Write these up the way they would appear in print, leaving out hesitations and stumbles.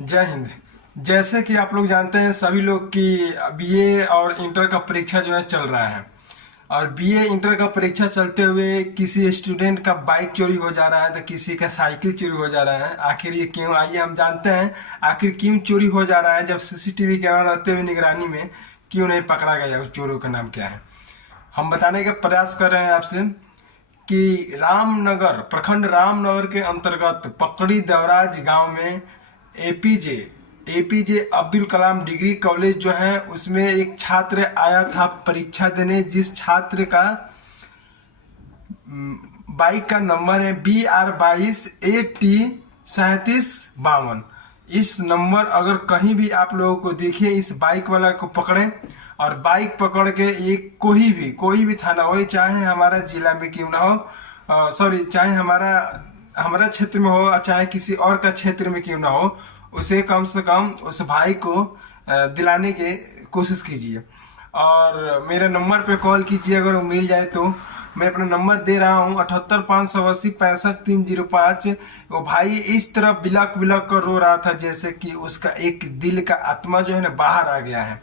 जय हिंद। जैसे कि आप लोग जानते हैं सभी लोग कि बीए और इंटर का परीक्षा जो है चल रहा है। और बीए इंटर का परीक्षा चलते हुए किसी स्टूडेंट का बाइक चोरी हो जा रहा है तो किसी का साइकिल चोरी हो जा रहा है। आखिर ये क्यों, आइए हम जानते हैं आखिर क्यों चोरी हो जा रहा है। जब सीसीटीवी कैमरा रहते हुए निगरानी में क्यों नहीं पकड़ा गया, उस चोरों का नाम क्या है। हम बताने का प्रयास कर रहे हैं आपसे कि रामनगर प्रखंड रामनगर के अंतर्गत पकड़ी देवराज गांव में APJ APJ Abdul Kalam degree college जो है उसमें एक छात्र आया था परीक्षा देने। जिस छात्र का बाइक का नंबर है BR22AT3752। इस नंबर अगर कहीं भी आप लोगों को दिखे, इस बाइक वाला को पकड़ें और बाइक पकड़ के एक कोई भी थाना हो, चाहे हमारा जिला में क्यों ना हो, चाहे हमारा क्षेत्र में हो, चाहे किसी और का क्षेत्र में क्यों ना हो, उसे कम से कम उस भाई को दिलाने की कोशिश कीजिए। और मेरे नंबर पे कॉल कीजिए, अगर वो मिल जाए तो। मैं अपना नंबर दे रहा हूँ 7858865305। वो भाई इस तरह बिलक बिलक कर रो रहा था जैसे कि उसका एक दिल का आत्मा जो है ना बाहर आ गया है।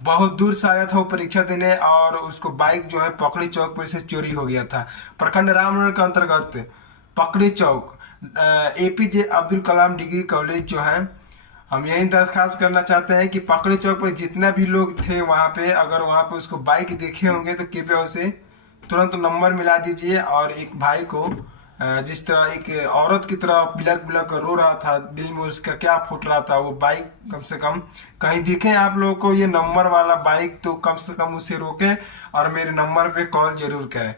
बहुत दूर से आया था वो परीक्षा देने और उसको बाइक जो है पकड़ी चौक पर से चोरी हो गया था। प्रखंड रामनगर के अंतर्गत पकड़ी चौक APJ Abdul Kalam degree college जो है। हम यही दरखास्त करना चाहते हैं कि पकड़ी चौक पर जितना भी लोग थे वहाँ पे, अगर वहाँ पे उसको बाइक देखे होंगे तो कृपया उसे तुरंत नंबर मिला दीजिए। और एक भाई को जिस तरह एक औरत की तरह बिलक बिलक रो रहा था, दिल में उसका क्या फूट रहा था, वो बाइक कम से कम कहीं दिखे आप लोगों को ये नंबर वाला बाइक, तो कम से कम उसे रोके और मेरे नंबर पे कॉल जरूर करें।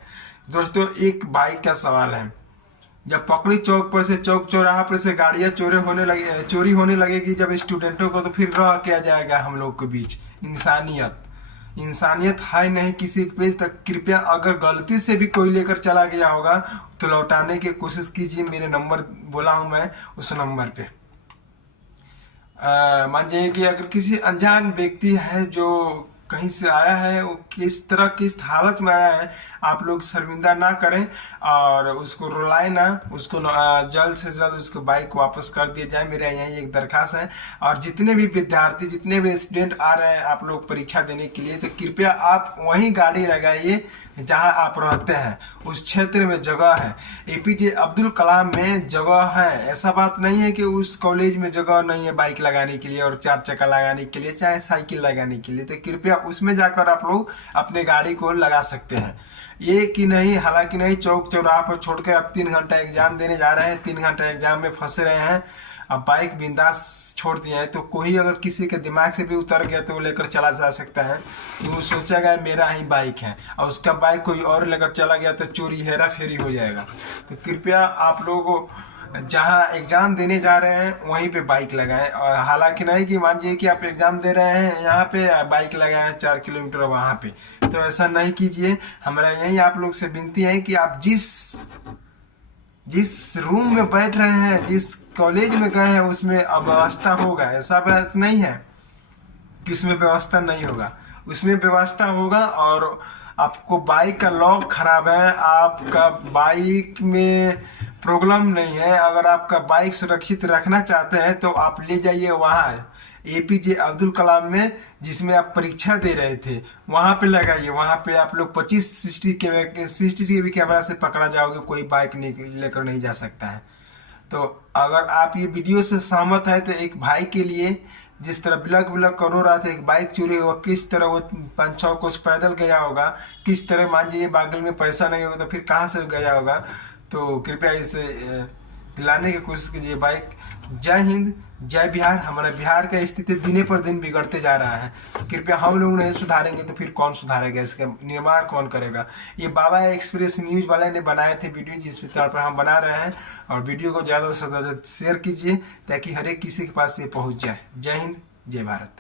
दोस्तों, एक बाइक का सवाल है। जब पकड़ी चौक पर से चौक चौराहा पर से गाड़ियां चोरी होने लगेगी जब स्टूडेंटों को, तो फिर रह क्या जाएगा हम लोग के बीच। इंसानियत है नहीं किसी के बीच। तक कृपया अगर गलती से भी कोई लेकर चला गया होगा तो लौटाने की कोशिश कीजिए। मेरे नंबर बोला हूं मैं, उस नंबर पे मान जाइए कि अगर किसी अनजान व्यक्ति है जो कहीं से आया है, वो किस हालत में आया है, आप लोग शर्मिंदा ना करें और उसको रुलाए ना, उसको जल्द से जल्द उसको बाइक वापस कर दिया जाए। मेरा यही एक दरखास्त है। और जितने भी विद्यार्थी, जितने भी स्टूडेंट आ रहे हैं आप लोग परीक्षा देने के लिए, तो कृपया आप वहीं गाड़ी लगाइए जहां आप रहते हैं, उस क्षेत्र में जगह है। एपीजे अब्दुल कलाम में जगह है। ऐसा बात नहीं है कि उस कॉलेज में जगह नहीं है बाइक लगाने के लिए और 4 चक्का लगाने के लिए, चाहे साइकिल लगाने के लिए। तो कृपया उसमें जाकर आप लोग अपने गाड़ी को लगा सकते हैं। ये कि नहीं, हालांकि नहीं, चौक चौराहा पर छोड़कर आप 3 घंटा एग्जाम देने जा रहे हैं, 3 घंटा एग्जाम में फंसे रहे हैं, अब बाइक बिंदास छोड़ दिया है, तो कोई अगर किसी के दिमाग से भी उतर गया तो वो लेकर चला जा सकता है। तो वो सोचेगा मेरा ही बाइक है, और उसका बाइक कोई और लेकर चला गया तो चोरी हेरा फेरी हो जाएगा। तो कृपया आप लोगों जहाँ एग्जाम देने जा रहे हैं वहीं पे बाइक लगाएं। और हालांकि नहीं कि मानिए कि आप एग्जाम दे रहे हैं यहाँ पे, बाइक लगाएं 4 किलोमीटर वहाँ पे, तो ऐसा नहीं कीजिए। हमारा यही आप लोग से विनती है कि आप जिस रूम में बैठ रहे हैं, जिस कॉलेज में गए हैं, उसमें अव्यवस्था होगा। ऐसा बात नहीं है कि उसमें व्यवस्था नहीं होगा, उसमें व्यवस्था होगा। और आपको बाइक का लॉक खराब है, आपका बाइक में प्रॉब्लम नहीं है, अगर आपका बाइक सुरक्षित रखना चाहते हैं तो आप ले जाइए वहाँ एपीजे अब्दुल कलाम में, जिसमें आप परीक्षा दे रहे थे, वहाँ पे लगाइए। वहाँ पे आप लोग 25 सीसीटीवी कैमरा से पकड़ा जाओगे, कोई बाइक लेकर नहीं जा सकता है। तो अगर आप ये वीडियो से सहमत है तो एक भाई के लिए जिस तरह बिलक बिलक कर रो रहा था, एक बाइक चोरी होगा, किस तरह वो 5-6 कोस पैदल गया होगा, किस तरह मान लीजिए बागल में पैसा नहीं होगा तो फिर कहाँ से गया होगा। तो कृपया इसे दिलाने की कोशिश कीजिए बाइक। जय हिंद, जय बिहार। हमारा बिहार का स्थिति दिने पर दिन बिगड़ते जा रहा है। कृपया हम लोग नहीं सुधारेंगे तो फिर कौन सुधारेगा, इसका निर्माण कौन करेगा। ये बाबा एक्सप्रेस न्यूज वाले ने बनाए थे वीडियो, जिस पर हम बना रहे हैं। और वीडियो को ज़्यादा से ज़्यादा शेयर कीजिए ताकि हर एक किसी के पास ये पहुँच जाए। जय हिंद, जय भारत।